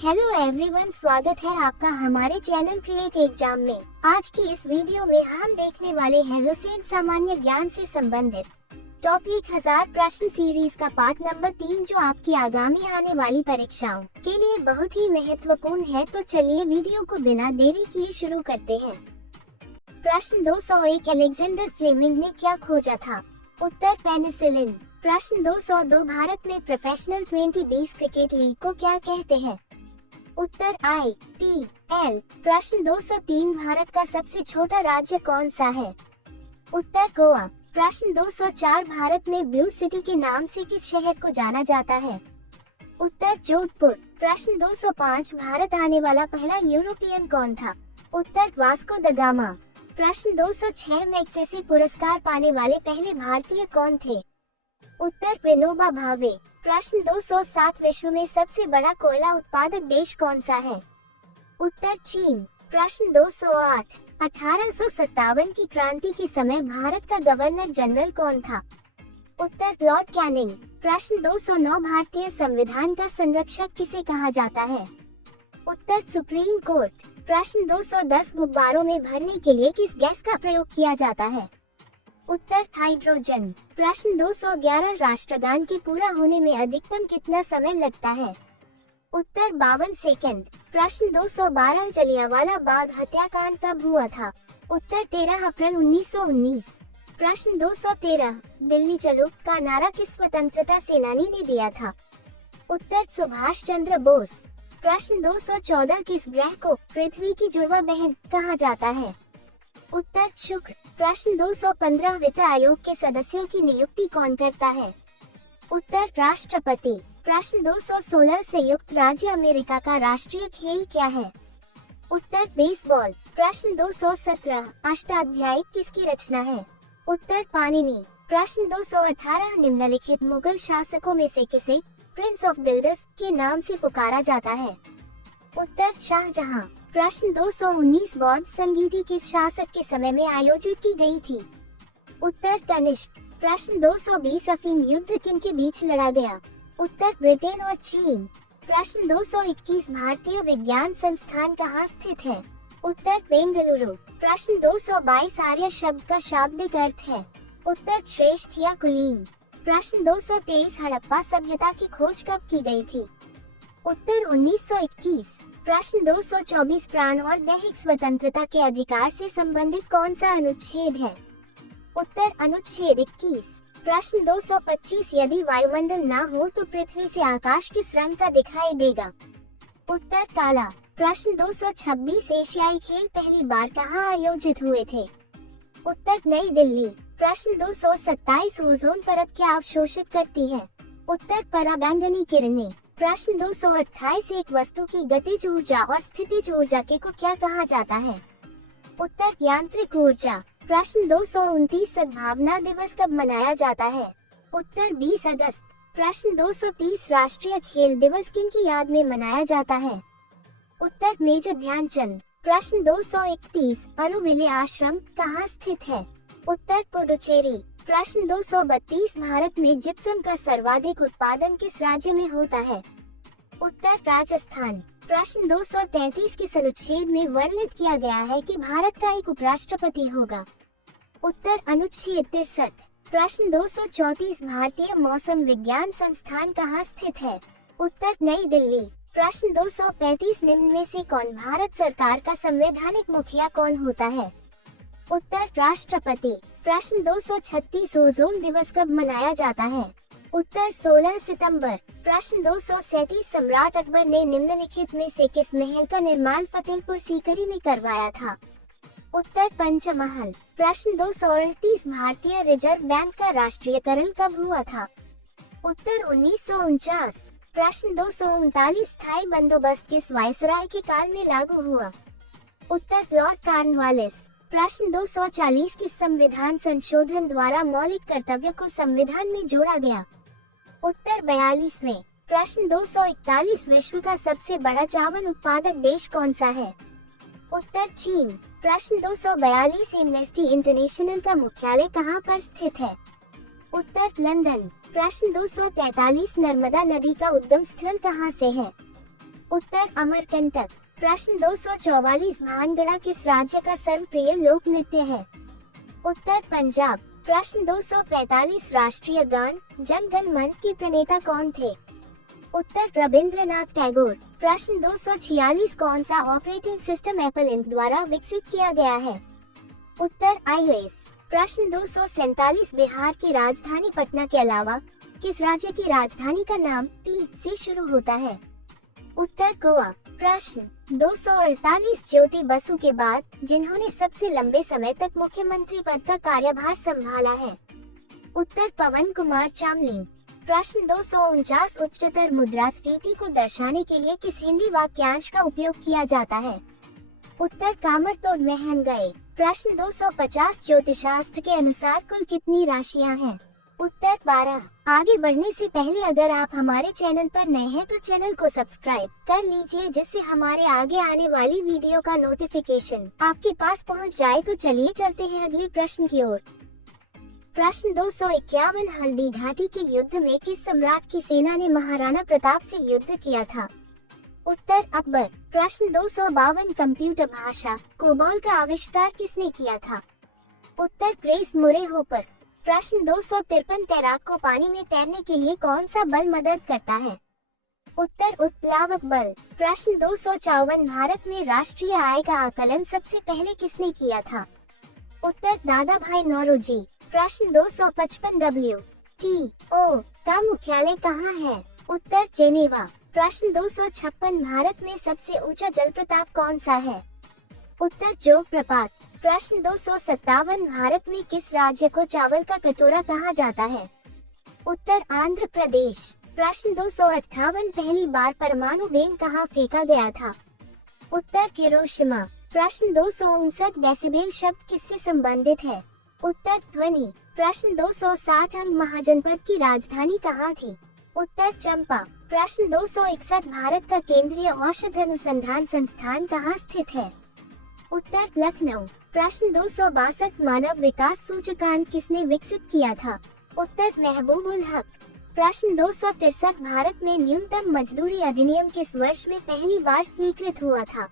Hello everyone, स्वागत है आपका हमारे चैनल क्रिएट एग्जाम में। आज की इस वीडियो में हम देखने वाले हैं लोसेट सामान्य ज्ञान से संबंधित टॉपिक 1000 प्रश्न सीरीज का पार्ट नंबर 3, जो आपकी आगामी आने वाली परीक्षाओं के लिए बहुत ही महत्वपूर्ण है। तो चलिए वीडियो को बिना देरी किए शुरू करते हैं। प्रश्न 201, अलेक्जेंडर फ्लेमिंग ने क्या खोजा था? उत्तर पेनिसिलिन। प्रश्न 202, भारत में प्रोफेशनल 2020 क्रिकेट लीग को क्या कहते हैं? उत्तर IPL। प्रश्न 203, भारत का सबसे छोटा राज्य कौन सा है? उत्तर गोवा। प्रश्न 204, भारत में ब्लू सिटी के नाम से किस शहर को जाना जाता है? उत्तर जोधपुर। प्रश्न 205, भारत आने वाला पहला यूरोपियन कौन था? उत्तर वास्को द गामा। प्रश्न 206, मैग्सेसे पुरस्कार पाने वाले पहले भारतीय कौन थे? उत्तर विनोबा भावे। प्रश्न 207, विश्व में सबसे बड़ा कोयला उत्पादक देश कौन सा है? उत्तर चीन। प्रश्न 208, 1857 की क्रांति के समय भारत का गवर्नर जनरल कौन था? उत्तर लॉर्ड कैनिंग। प्रश्न 209, भारतीय संविधान का संरक्षक किसे कहा जाता है? उत्तर सुप्रीम कोर्ट। प्रश्न 210, गुब्बारों में भरने के लिए किस गैस का प्रयोग किया जाता है? उत्तर हाइड्रोजन। प्रश्न 211, राष्ट्रगान के पूरा होने में अधिकतम कितना समय लगता है? उत्तर 52 सेकंड। प्रश्न 212, जलियांवाला बाग हत्याकांड कब हुआ था? उत्तर 13 अप्रैल 1919। प्रश्न 213, दिल्ली चलो का नारा किस स्वतंत्रता सेनानी ने दिया था? उत्तर सुभाष चंद्र बोस। प्रश्न 214, किस ग्रह को पृथ्वी की जुड़वा बहन कहा जाता है? उत्तर शुक्र। प्रश्न 215, वित्त आयोग के सदस्यों की नियुक्ति कौन करता है? उत्तर राष्ट्रपति। प्रश्न 216, संयुक्त राज्य अमेरिका का राष्ट्रीय खेल क्या है? उत्तर बेसबॉल। प्रश्न 217, अष्टाध्यायी किसकी रचना है? उत्तर पाणिनि। प्रश्न 218, निम्नलिखित मुगल शासकों में से किसे प्रिंस ऑफ बिल्डर्स के नाम से पुकारा जाता है? उत्तर शाहजहां। प्रश्न 219, बौद्ध संगीति किस शासक के समय में आयोजित की गई थी? उत्तर कनिष्क। प्रश्न 220, अफीम युद्ध किन के बीच लड़ा गया? उत्तर ब्रिटेन और चीन। प्रश्न 221, भारतीय विज्ञान संस्थान कहाँ स्थित है? उत्तर बेंगलुरु। प्रश्न 222, आर्य शब्द का शाब्दिक अर्थ है? उत्तर श्रेष्ठ या कुलीन। प्रश्न 223, हड़प्पा सभ्यता की खोज कब की गई थी? उत्तर 1921। प्रश्न 224, प्राण और दैहिक स्वतंत्रता के अधिकार से संबंधित कौन सा अनुच्छेद है? उत्तर अनुच्छेद 21। प्रश्न 225, यदि वायुमंडल ना हो तो पृथ्वी से आकाश किस रंग का दिखाई देगा? उत्तर काला। प्रश्न 226, एशियाई खेल पहली बार कहाँ आयोजित हुए थे? उत्तर नई दिल्ली। प्रश्न 227, ओजोन परत क्या अवशोषित करती है? उत्तर पराबैंगनी किरणें। प्रश्न 228, एक वस्तु की गतिज ऊर्जा और स्थितिज ऊर्जा को क्या कहा जाता है? उत्तर यांत्रिक ऊर्जा। प्रश्न 229, सद्भावना दिवस कब मनाया जाता है? उत्तर 20 अगस्त। प्रश्न 230, राष्ट्रीय खेल दिवस किन की याद में मनाया जाता है? उत्तर मेजर ध्यानचंद। प्रश्न 231, अरुविले आश्रम कहाँ स्थित है? उत्तर पुडुचेरी। प्रश्न 232, भारत में जिप्सम का सर्वाधिक उत्पादन किस राज्य में होता है? उत्तर राजस्थान। प्रश्न 233, किस अनुच्छेद में वर्णित किया गया है कि भारत का एक उपराष्ट्रपति होगा? उत्तर अनुच्छेद 63। प्रश्न 234, भारतीय मौसम विज्ञान संस्थान कहाँ स्थित है? उत्तर नई दिल्ली। प्रश्न 235, निम्न में से कौन भारत सरकार का संवैधानिक मुखिया कौन होता है? उत्तर राष्ट्रपति। प्रश्न 236, ओजोन दिवस कब मनाया जाता है? उत्तर 16 सितंबर। प्रश्न 237, सम्राट अकबर ने निम्नलिखित में से किस महल का निर्माण फतेहपुर सीकरी में करवाया था? उत्तर पंचमहल। प्रश्न 238, भारतीय रिजर्व बैंक का राष्ट्रीयकरण कब हुआ था? उत्तर 1949। प्रश्न 239, स्थायी बंदोबस्त किस वायसराय के काल में लागू हुआ? उत्तर लॉर्ड कॉर्नवालिस। प्रश्न 240, किस संविधान संशोधन द्वारा मौलिक कर्तव्य को संविधान में जोड़ा गया? उत्तर 42वें। प्रश्न 241, विश्व का सबसे बड़ा चावल उत्पादक देश कौन सा है? उत्तर चीन। प्रश्न 242, एमनेस्टी इंटरनेशनल का मुख्यालय कहाँ पर स्थित है? उत्तर लंदन। प्रश्न 243, नर्मदा नदी का उद्गम स्थल कहाँ से है? उत्तर अमरकंटक। प्रश्न 244 भांगड़ा किस राज्य का सर्वप्रिय लोक नृत्य है? उत्तर पंजाब। प्रश्न 245 राष्ट्रीय गान जन गण मन के प्रणेता कौन थे? उत्तर रविंद्रनाथ टैगोर। प्रश्न 246 कौन सा ऑपरेटिंग सिस्टम एप्पल इंक द्वारा विकसित किया गया है? उत्तर iOS। प्रश्न 247 बिहार की राजधानी पटना के अलावा किस राज्य की राजधानी का नाम पी से शुरू होता है? उत्तर गोवा। प्रश्न 248 ज्योति बसु के बाद जिन्होंने सबसे लंबे समय तक मुख्यमंत्री पद का कार्यभार संभाला है? उत्तर पवन कुमार चामलिंग। प्रश्न 249 उच्चतर मुद्रास्फीति को दर्शाने के लिए किस हिंदी वाक्यांश का उपयोग किया जाता है? उत्तर कामरतोड़ महंगाई। प्रश्न 250 ज्योतिषशास्त्र के अनुसार कुल कितनी राशियां हैं? उत्तर 12। आगे बढ़ने से पहले अगर आप हमारे चैनल पर नए हैं तो चैनल को सब्सक्राइब कर लीजिए जिससे हमारे आगे आने वाली वीडियो का नोटिफिकेशन आपके पास पहुंच जाए। तो चलिए चलते हैं अगले प्रश्न की ओर। प्रश्न 251 हल्दी घाटी के युद्ध में किस सम्राट की सेना ने महाराणा प्रताप से युद्ध किया था? उत्तर अकबर। प्रश्न 252 कंप्यूटर भाषा कोबॉल का आविष्कार किसने किया था? उत्तर ग्रेस मुरे होपर। प्रश्न 253 तैराक को पानी में तैरने के लिए कौन सा बल मदद करता है? उत्तर उत्प्लावक बल। प्रश्न 254 भारत में राष्ट्रीय आय का आकलन सबसे पहले किसने किया था? उत्तर दादा भाई नौरोजी। प्रश्न 255 WTO का मुख्यालय कहाँ है? उत्तर जेनेवा। प्रश्न 256 भारत में सबसे ऊंचा जलप्रपात कौन सा है? उत्तर जोग प्रपात। प्रश्न 257 भारत में किस राज्य को चावल का कटोरा कहा जाता है? उत्तर आंध्र प्रदेश। प्रश्न 258 पहली बार परमाणु बम कहाँ फेंका गया था? उत्तर हिरोशिमा। प्रश्न 259 डेसिबल शब्द किससे संबंधित है? उत्तर ध्वनि। प्रश्न 260 महाजनपद की राजधानी कहाँ थी? उत्तर चंपा। प्रश्न 261 भारत का केंद्रीय औषध अनुसंधान संस्थान कहाँ स्थित है? उत्तर लखनऊ। प्रश्न 262 मानव विकास सूचकांक किसने विकसित किया था? उत्तर महबूबुल हक। प्रश्न 263 भारत में न्यूनतम मजदूरी अधिनियम किस वर्ष में पहली बार स्वीकृत हुआ था?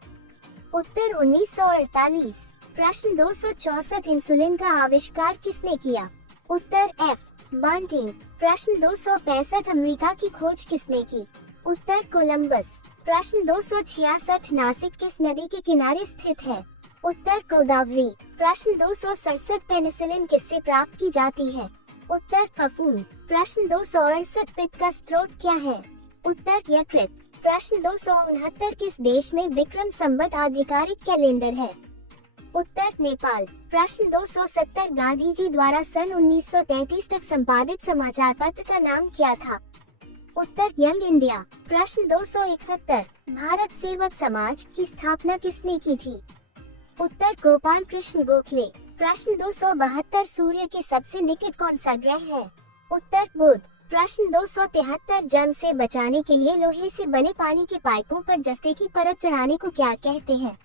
उत्तर 1948। प्रश्न 264 इंसुलिन का आविष्कार किसने किया? उत्तर एफ बांटिंग। प्रश्न 265 अमेरिका की खोज किसने की? उत्तर कोलंबस। प्रश्न 266 नासिक किस नदी के किनारे स्थित है? उत्तर गोदावरी। प्रश्न 267 पेनिसिलिन किससे प्राप्त की जाती है? उत्तर फफूंद। प्रश्न 268 पित्त का स्रोत क्या है? उत्तर यकृत। प्रश्न 269 किस देश में विक्रम संवत आधिकारिक कैलेंडर है? उत्तर नेपाल। प्रश्न 270 गांधी जी द्वारा सन 1933 तक संपादित समाचार पत्र का नाम क्या था? उत्तर यंग इंडिया। प्रश्न 271 भारत सेवक समाज की स्थापना किसने की थी? उत्तर गोपाल कृष्ण गोखले। प्रश्न 272 सूर्य के सबसे निकट कौन सा ग्रह है? उत्तर बुध। प्रश्न 273 जंग से बचाने के लिए लोहे से बने पानी के पाइपों पर जस्ते की परत चढ़ाने को क्या कहते हैं?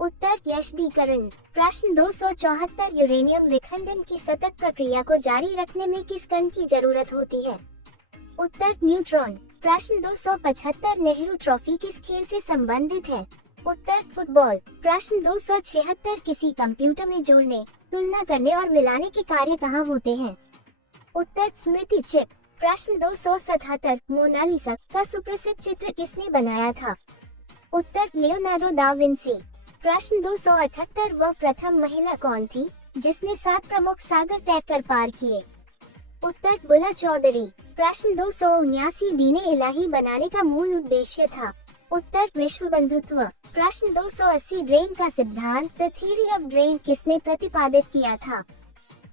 उत्तर यशदीकरण। प्रश्न 274 यूरेनियम विखंडन की सतत प्रक्रिया को जारी रखने में किस कण की जरूरत होती है? उत्तर न्यूट्रॉन। प्रश्न 275 नेहरू ट्रॉफी किस खेल से संबंधित है? उत्तर फुटबॉल। प्रश्न 276 किसी कंप्यूटर में जोड़ने, तुलना करने और मिलाने के कार्य कहाँ होते हैं? उत्तर स्मृति चिप। प्रश्न 277 मोनालिसा का सुप्रसिद्ध चित्र किसने बनाया था? उत्तर लियोनार्डो दा विंसी। प्रश्न 278 वह प्रथम महिला कौन थी जिसने 7 प्रमुख सागर तय कर पार किए? उत्तर बुला चौधरी। प्रश्न 279 दीने इलाही बनाने का मूल उद्देश्य था? उत्तर विश्व बंधुत्व। प्रश्न 280 ड्रेन का सिद्धांत द थ्योरी ऑफ ड्रेन किसने प्रतिपादित किया था?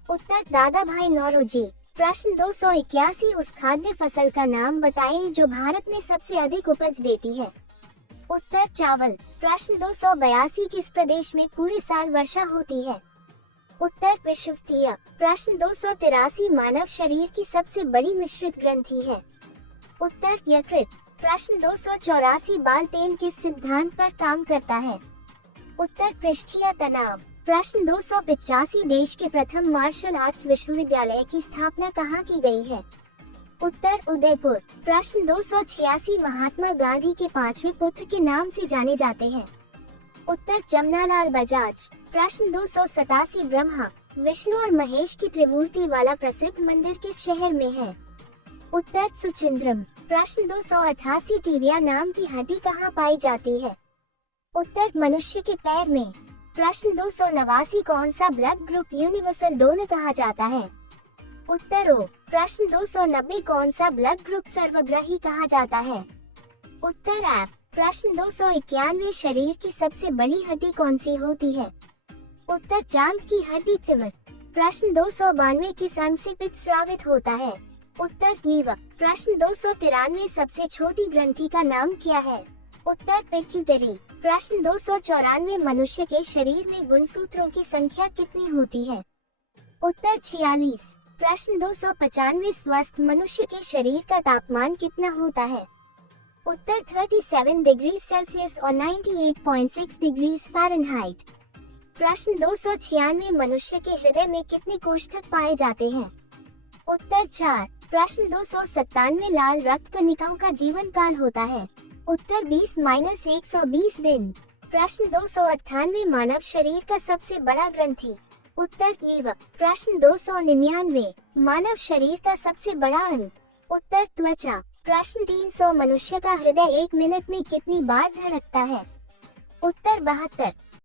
उत्तर दादा भाई नौरोजी। प्रश्न 281 उस खाद्य फसल का नाम बताएं जो भारत में सबसे अधिक उपज देती है? उत्तर चावल। प्रश्न 282 किस प्रदेश में पूरे साल वर्षा होती है? उत्तर विषुवतीय। प्रश्न 283 मानव शरीर की सबसे बड़ी मिश्रित ग्रंथि है? उत्तर यकृत। प्रश्न 284 बाल पेन किस सिद्धांत पर काम करता है? उत्तर पृष्ठीय तनाव। प्रश्न 285 देश के प्रथम मार्शल आर्ट्स विश्वविद्यालय की स्थापना कहाँ की गई है? उत्तर उदयपुर। प्रश्न 286 महात्मा गांधी के 5वें पुत्र के नाम से जाने जाते हैं। उत्तर जमनालाल बजाज। प्रश्न 287 ब्रह्मा, विष्णु और महेश की त्रिमूर्ति वाला प्रसिद्ध मंदिर किस शहर में है? उत्तर सुचिंद्रम। प्रश्न 288 टीबिया नाम की हड्डी कहाँ पाई जाती है? उत्तर मनुष्य के पैर में। प्रश्न 289 कौन सा ब्लड ग्रुप यूनिवर्सल डोनर कहा जाता है? उत्तर ओ। प्रश्न 290 कौन सा ब्लड ग्रुप सर्वग्राही कहा जाता है? उत्तर एफ। प्रश्न 291 शरीर की सबसे बड़ी हड्डी कौन सी होती है? उत्तर जांघ की हड्डी फीमर। प्रश्न 292 किस अंग से पित्त स्रावित होता है? उत्तर लीवर। प्रश्न 293 सबसे छोटी ग्रंथि का नाम क्या है? उत्तर पिट्यूटरी। प्रश्न 294 मनुष्य के शरीर में गुणसूत्रों की संख्या कितनी होती है? उत्तर 46। प्रश्न 295 स्वस्थ मनुष्य के शरीर का तापमान कितना होता है? उत्तर 37 डिग्री सेल्सियस और 98.6 डिग्री फ़ारेनहाइट। प्रश्न 296 मनुष्य के हृदय में कितने कोष्ठक पाए जाते हैं? उत्तर 4। प्रश्न 297 लाल रक्त कणिकाओं का जीवन काल होता है? उत्तर 20-120 दिन। प्रश्न 298 मानव शरीर का सबसे बड़ा ग्रंथि? उत्तर लीवर। प्रश्न 299 मानव शरीर का सबसे बड़ा अंग? उत्तर त्वचा। प्रश्न 300 मनुष्य का हृदय 1 मिनट में कितनी बार धड़कता है? उत्तर 72।